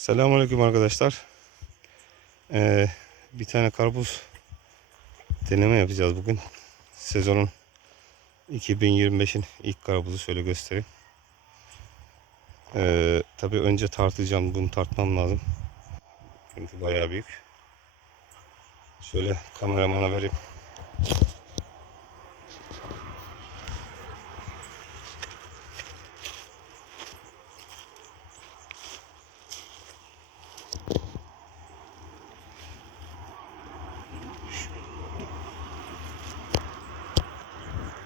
Selamünaleyküm arkadaşlar. Ee, bir tane karpuz deneme yapacağız bugün. Sezonun 2025'in ilk karpuzu şöyle göstereyim. Ee, tabii önce tartacağım. Bunu tartmam lazım. Çünkü bayağı büyük. Şöyle kameramana vereyim.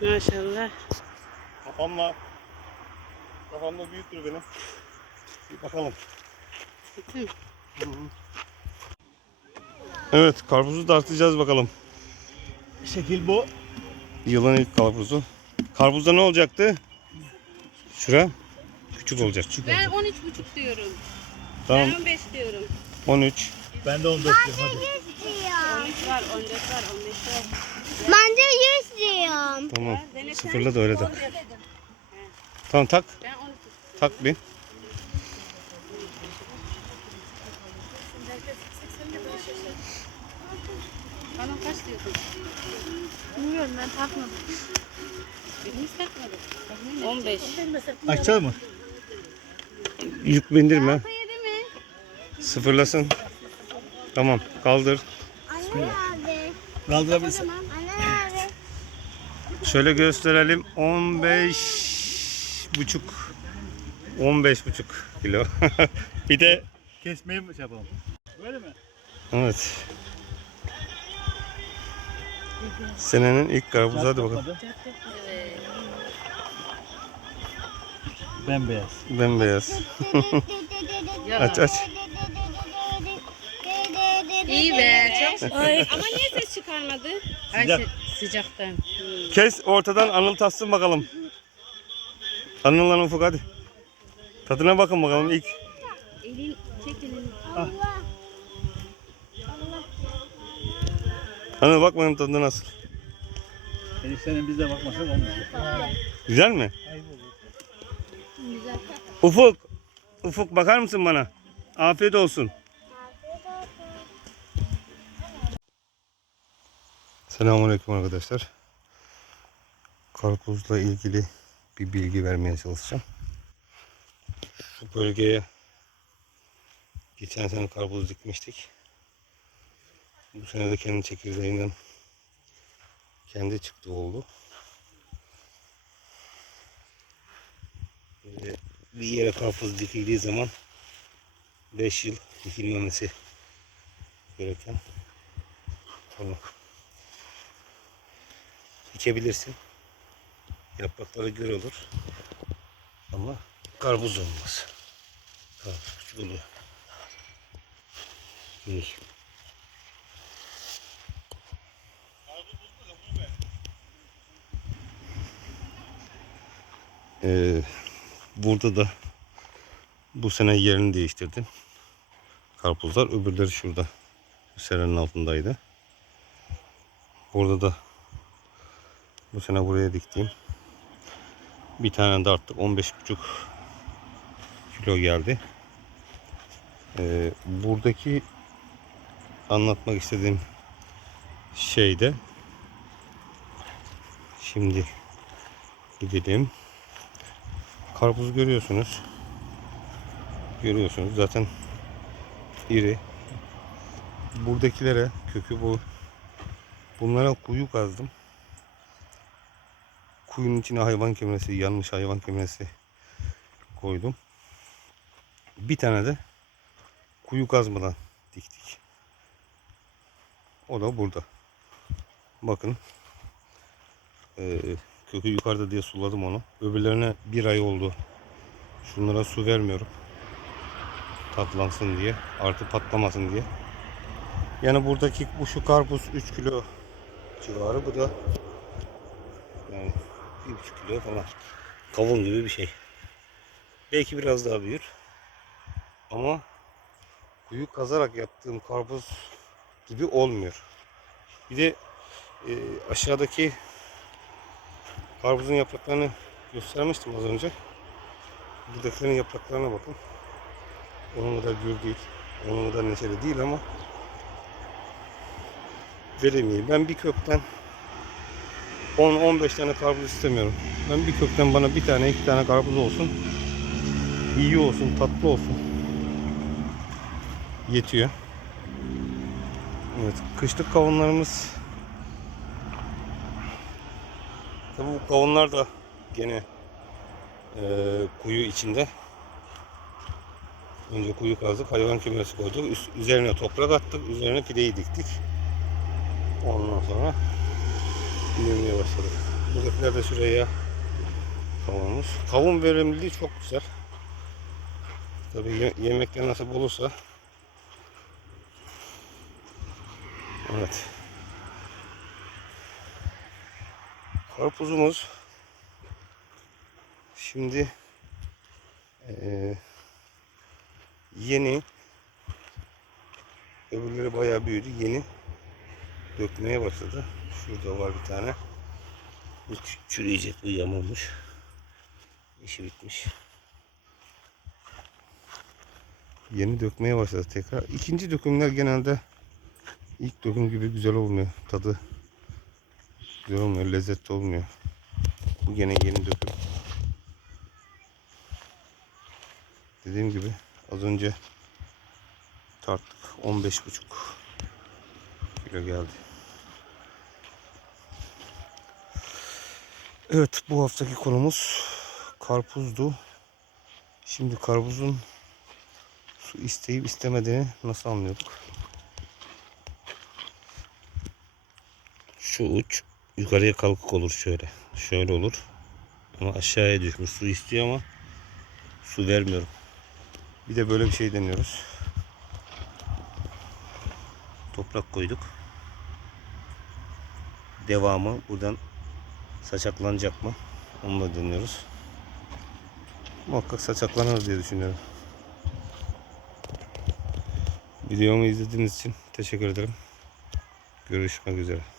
Maşallah. Kafamla kafamda büyüktür benim. Bir bakalım. Evet karpuzu tartacağız bakalım. Şekil bu. Yılın ilk karpuzu. Karpuzda ne olacaktı? Şura küçük olacak. Ben 13,5 diyorum. Tamam Ben 15 diyorum. 13. Ben de 14 diyorum hadi. 13 var, 14 var, 15 var. Ben de 100 diyorum. Tamam. Sıfırla da öyle tak. Tamam tak. Ben 13. Tak bir. Hanım kaç diyordun? Bilmiyorum ben takmadım. Birimiz takmadık. 15. Açalım mı? Yük bindirme. Sıfırlasın. Tamam kaldır. Abi. Kaldırabilirsin. Anne abi. Şöyle gösterelim. 15 buçuk. 15 buçuk kilo. bir de Kesmeyi mi şey yapalım? Böyle mi? evet. Senenin ilk karpuzu hadi bakalım. Bembeyaz. Bembeyaz. aç aç. İyi be. Ay. Ama niye ses çıkarmadı? Ay, Sıcak. se- sıcaktan. Hmm. Kes ortadan Anıl tatsın bakalım. Anıl lan Ufuk hadi. Tadına bakın bakalım ilk. Elin, çek elini. Anıl bak benim tadına nasıl. Eniştenin biz de bakmasak olmayacak. Güzel mi? Olur. Ufuk. Ufuk bakar mısın bana? Afiyet olsun. Selamünaleyküm arkadaşlar. Karpuzla ilgili bir bilgi vermeye çalışacağım. Şu bölgeye geçen sene karpuz dikmiştik. Bu sene de kendi çekirdeğinden kendi çıktı oldu. Bir yere karpuz dikildiği zaman 5 yıl dikilmemesi gereken tamam. Dikebilirsin. Yaprakları gür olur. Ama karpuz olmaz. Karpuz küçük oluyor. İyi. Ee, burada da bu sene yerini değiştirdim. Karpuzlar öbürleri şurada. Bu senenin altındaydı. Burada da bu sene buraya diktiğim bir tane de arttık 15,5 kilo geldi. Ee, buradaki anlatmak istediğim şey de şimdi gidelim. Karpuzu görüyorsunuz. Görüyorsunuz zaten iri. Buradakilere kökü bu. Bunlara kuyu kazdım. Kuyunun içine hayvan kemresi, yanmış hayvan kemresi koydum. Bir tane de kuyu kazmadan diktik. O da burada. Bakın. Ee, kökü yukarıda diye suladım onu. Öbürlerine bir ay oldu. Şunlara su vermiyorum. Tatlansın diye. Artı patlamasın diye. Yani buradaki bu şu karpuz 3 kilo civarı. Bu da yani 1,5 kilo falan. Kavun gibi bir şey. Belki biraz daha büyür. Ama kuyu kazarak yaptığım karpuz gibi olmuyor. Bir de e, aşağıdaki karpuzun yapraklarını göstermiştim az önce. Buradakilerin yapraklarına bakın. Onun kadar gür değil. Onun kadar neşeli değil ama veremeyeyim. Ben bir kökten 10-15 tane karpuz istemiyorum. Ben bir kökten bana bir tane iki tane karpuz olsun. İyi olsun, tatlı olsun. Yetiyor. Evet, kışlık kavunlarımız Tabi bu kavunlar da gene eee, kuyu içinde. Önce kuyu kazdık, hayvan kümesi koyduk. Üst- üzerine toprak attık, üzerine fideyi diktik. Ondan sonra büyümeye başladı. Buradakiler de şuraya kavunumuz. Kavun verimliliği çok güzel. Tabi ye- yemekler nasip olursa Evet. Karpuzumuz şimdi eee, yeni öbürleri bayağı büyüdü. Yeni dökmeye başladı. Şurada var bir tane. Çürüyecek bu yamulmuş. İşi bitmiş. Yeni dökmeye başladı tekrar. İkinci dökümler genelde ilk döküm gibi güzel olmuyor. Tadı güzel olmuyor. Lezzetli olmuyor. Bu gene yeni döküm. Dediğim gibi az önce tarttık. 15,5 kilo geldi. Evet bu haftaki konumuz karpuzdu. Şimdi karpuzun su isteyip istemediğini nasıl anlıyorduk? Şu uç yukarıya kalkık olur şöyle. Şöyle olur. Ama aşağıya düşmüş. Su istiyor ama su vermiyorum. Bir de böyle bir şey deniyoruz. Toprak koyduk. Devamı buradan saçaklanacak mı? Onu da deniyoruz. Muhakkak saçaklanır diye düşünüyorum. Videomu izlediğiniz için teşekkür ederim. Görüşmek üzere.